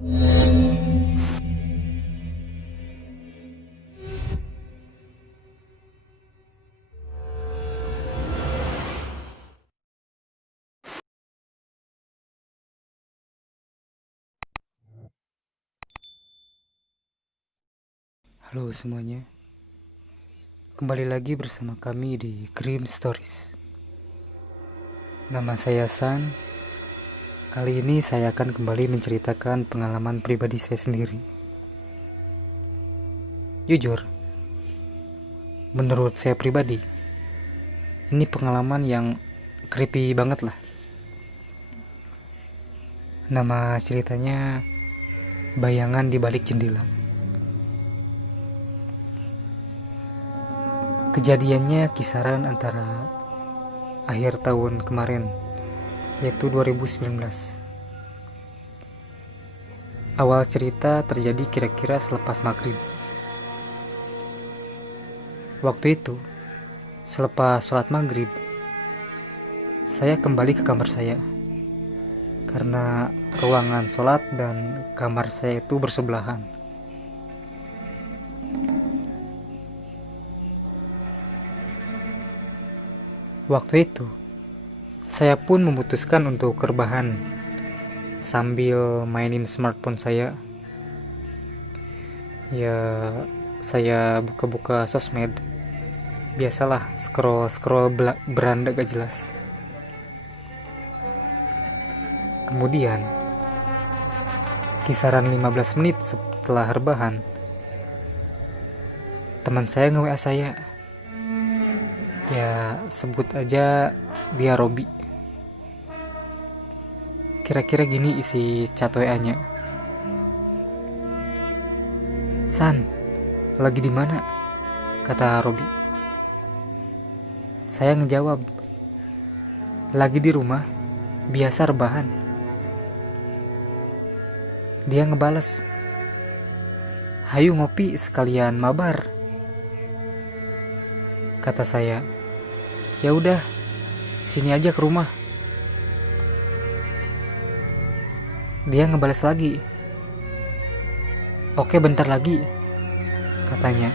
Halo semuanya, kembali lagi bersama kami di Grim Stories. Nama saya San. Kali ini saya akan kembali menceritakan pengalaman pribadi saya sendiri. Jujur, menurut saya pribadi, ini pengalaman yang creepy banget lah. Nama ceritanya Bayangan di Balik Jendela. Kejadiannya kisaran antara akhir tahun kemarin, yaitu 2019. Awal cerita terjadi kira-kira selepas maghrib. Waktu itu, selepas sholat maghrib, saya kembali ke kamar saya. Karena ruangan sholat dan kamar saya itu bersebelahan. Waktu itu, saya pun memutuskan untuk rebahan sambil mainin smartphone saya. Ya, saya buka-buka sosmed. Biasalah, scroll-scroll beranda gak jelas. Kemudian, kisaran 15 menit setelah rebahan, teman saya nge-WA saya. Ya, sebut aja dia Robi. Kira-kira gini isi chat WA-nya. "San, lagi di mana?" kata Robi. Saya ngejawab, "Lagi di rumah, biasa rebahan." Dia ngebales, "Hayu ngopi sekalian mabar," kata saya. "Ya udah, sini aja ke rumah." Dia ngebales lagi, "Oke, bentar lagi," katanya.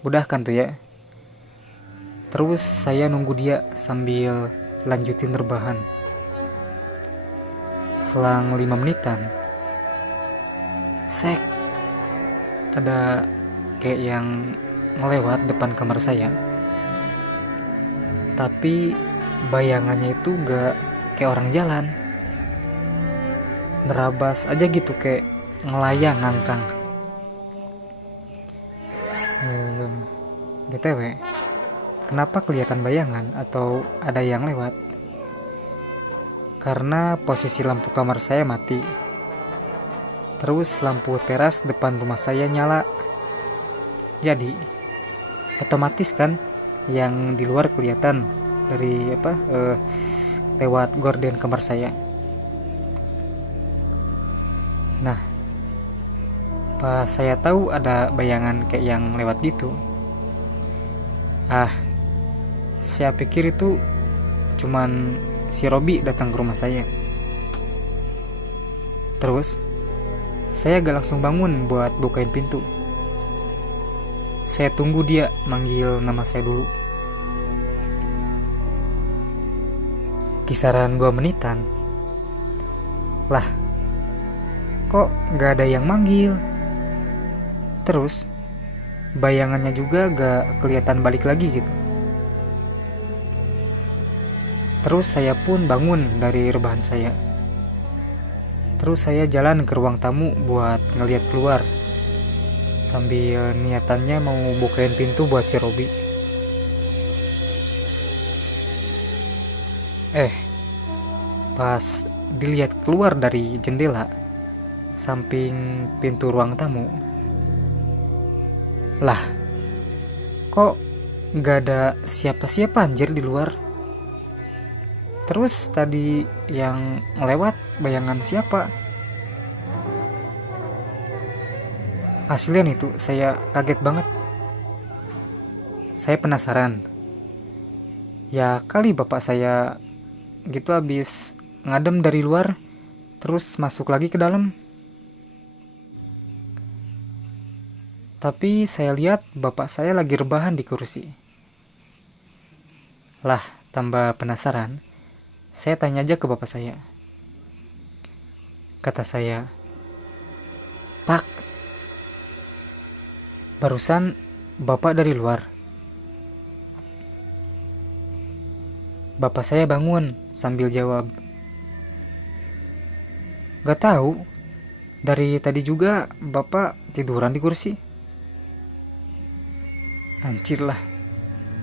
Udah kan tuh ya. Terus saya nunggu dia sambil lanjutin rebahan. Selang 5 menitan, sek, ada kayak yang ngelewat depan kamar saya. Tapi bayangannya itu gak kayak orang jalan, nerabas aja gitu, kayak ngelayang ngangkang. BTW, kenapa kelihatan bayangan atau ada yang lewat? Karena posisi lampu kamar saya mati. Terus lampu teras depan rumah saya nyala. Jadi otomatis kan yang di luar kelihatan dari lewat gorden kamar saya. Nah, pas saya tahu ada bayangan kayak yang lewat gitu, saya pikir itu cuman si Robi datang ke rumah saya. Terus saya gak langsung bangun buat bukain pintu. Saya tunggu dia manggil nama saya dulu. Kisaran 2 menitan. Lah, kok gak ada yang manggil? Terus bayangannya juga gak kelihatan balik lagi gitu. Terus saya pun bangun dari rebahan saya. Terus saya jalan ke ruang tamu buat ngeliat keluar, sambil niatannya mau bukain pintu buat si Robi. Pas dilihat keluar dari jendela samping pintu ruang tamu, lah, kok gak ada siapa-siapa anjir di luar. Terus tadi yang lewat bayangan siapa? Aslian itu saya kaget banget. Saya penasaran. Ya kali bapak saya gitu habis ngadem dari luar, terus masuk lagi ke dalam. Tapi saya lihat bapak saya lagi rebahan di kursi. Lah, tambah penasaran, saya tanya aja ke bapak saya. Kata saya, "Pak, barusan bapak dari luar." Bapak saya bangun sambil jawab, "Gak tahu, dari tadi juga bapak tiduran di kursi." Anjir lah.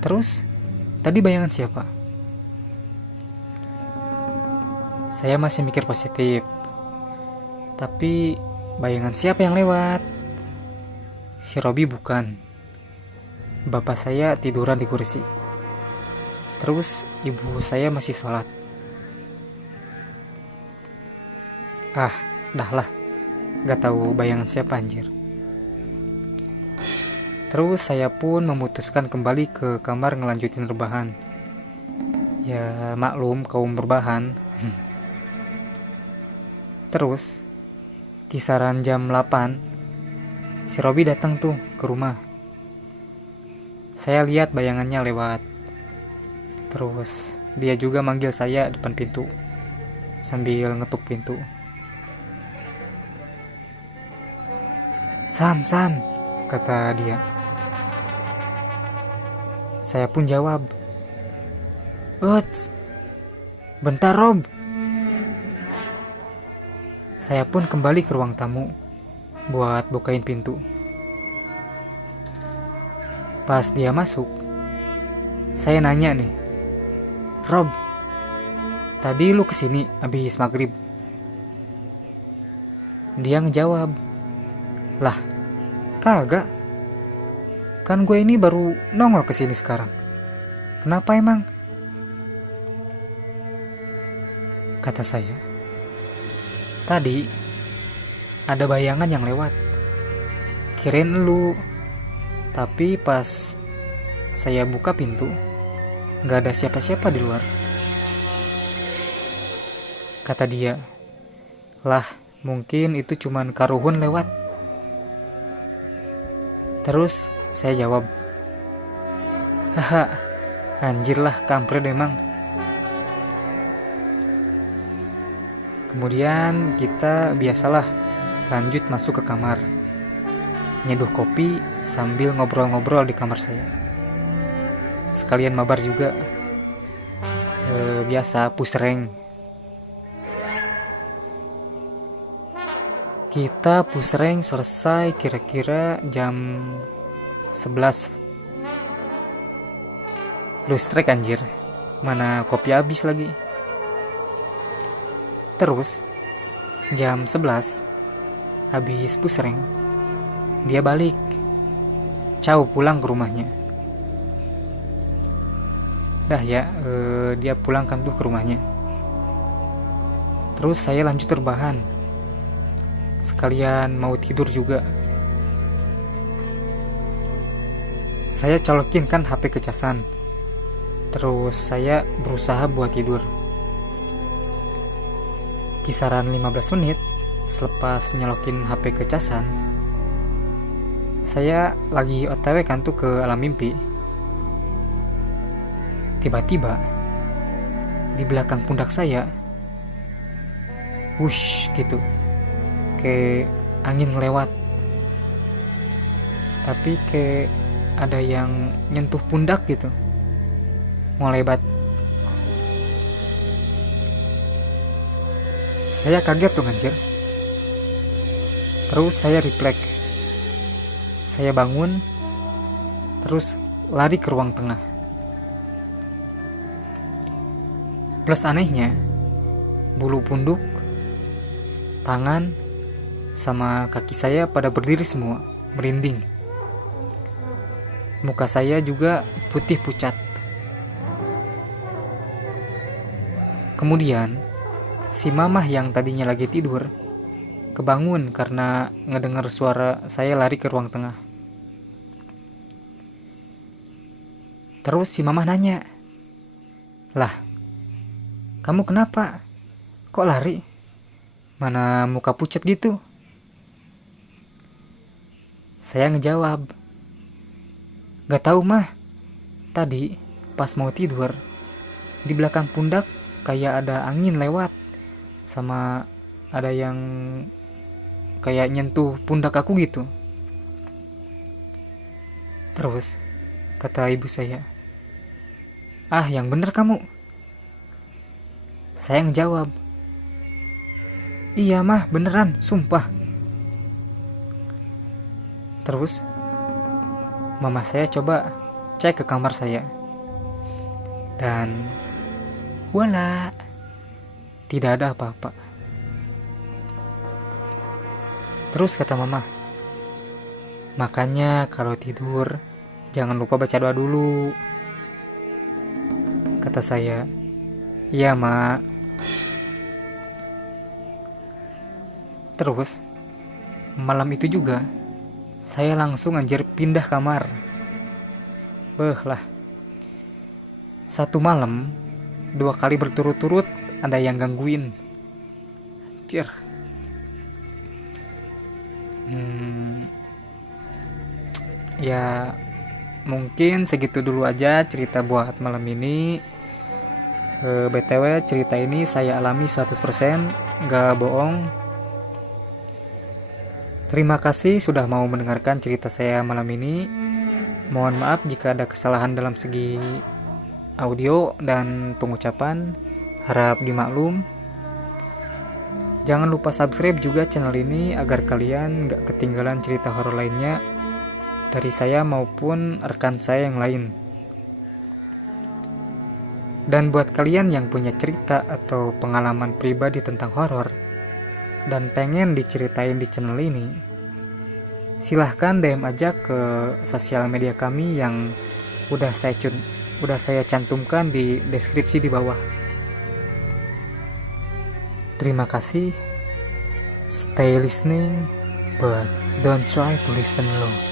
Terus, tadi bayangan siapa? Saya masih mikir positif. Tapi, bayangan siapa yang lewat? Si Robi bukan. Bapak saya tiduran di kursi. Terus, ibu saya masih sholat. Ah, dah lah. Gak tahu bayangan siapa anjir. Terus saya pun memutuskan kembali ke kamar ngelanjutin rebahan. Ya maklum kaum berbahan. Terus kisaran jam 8 si Robi datang tuh ke rumah. Saya lihat bayangannya lewat. Terus dia juga manggil saya depan pintu sambil ngetuk pintu. San, kata dia. Saya pun jawab, "Uts, bentar Rob." Saya pun kembali ke ruang tamu buat bukain pintu. Pas dia masuk, saya nanya nih, "Rob, tadi lu kesini abis maghrib?" Dia ngejawab, "Lah, kagak. Kan gue ini baru nongol kesini sekarang. Kenapa emang?" Kata saya, "Tadi ada bayangan yang lewat. Kirain lu. Tapi pas saya buka pintu, gak ada siapa-siapa di luar." Kata dia, "Lah, mungkin itu cuman karuhun lewat." Terus saya jawab, "Haha, anjir lah kampret emang." Kemudian kita biasalah lanjut masuk ke kamar, nyeduh kopi sambil ngobrol-ngobrol di kamar saya. Sekalian mabar juga. Biasa pusreng. Kita pusreng selesai kira-kira jam 11. Lustrek anjir. Mana kopi habis lagi. Terus jam 11 habis pusreng, dia balik. Cau pulang ke rumahnya. Dah ya, dia pulang kan tuh ke rumahnya. Terus saya lanjut rebahan. Sekalian mau tidur juga. Saya colokin kan HP ke casan. Terus saya berusaha buat tidur. Kisaran 15 menit selepas nyolokin HP ke casan, saya lagi OTW kan tuh ke alam mimpi. Tiba-tiba di belakang pundak saya, wush gitu, kayak angin lewat. Tapi kayak ada yang nyentuh pundak gitu, ngolebat. Saya kaget tuh anjir. Terus saya refleks. Saya bangun, terus lari ke ruang tengah. Plus anehnya, bulu punduk, tangan, sama kaki saya pada berdiri semua, merinding. Muka saya juga putih pucat. Kemudian, si mamah yang tadinya lagi tidur, kebangun karena ngedengar suara saya lari ke ruang tengah. Terus si mamah nanya, "Lah, kamu kenapa? Kok lari? Mana muka pucat gitu? Saya ngejawab, gak tahu mah. Tadi pas mau tidur, di belakang pundak kayak ada angin lewat, sama ada yang kayak nyentuh pundak aku gitu. Terus kata ibu saya, ah yang bener kamu. Saya ngejawab, iya mah beneran, sumpah. Terus mama saya coba cek ke kamar saya, dan wala, tidak ada apa-apa. Terus kata mama, makanya kalau tidur jangan lupa baca doa dulu. Kata saya, iya mak. Terus malam itu juga saya langsung anjir pindah kamar. Beh lah, satu malam 2 kali berturut-turut ada yang gangguin. Anjir. Ya mungkin segitu dulu aja cerita buat malam ini. BTW cerita ini saya alami 100%, gak bohong. Terima kasih sudah mau mendengarkan cerita saya malam ini. Mohon maaf jika ada kesalahan dalam segi audio dan pengucapan, harap dimaklum. Jangan lupa subscribe juga channel ini agar kalian gak ketinggalan cerita horor lainnya dari saya maupun rekan saya yang lain. Dan buat kalian yang punya cerita atau pengalaman pribadi tentang horor dan pengen diceritain di channel ini, silahkan DM aja ke sosial media kami yang udah saya cantumkan di deskripsi di bawah. Terima kasih. Stay listening, but don't try to listen alone.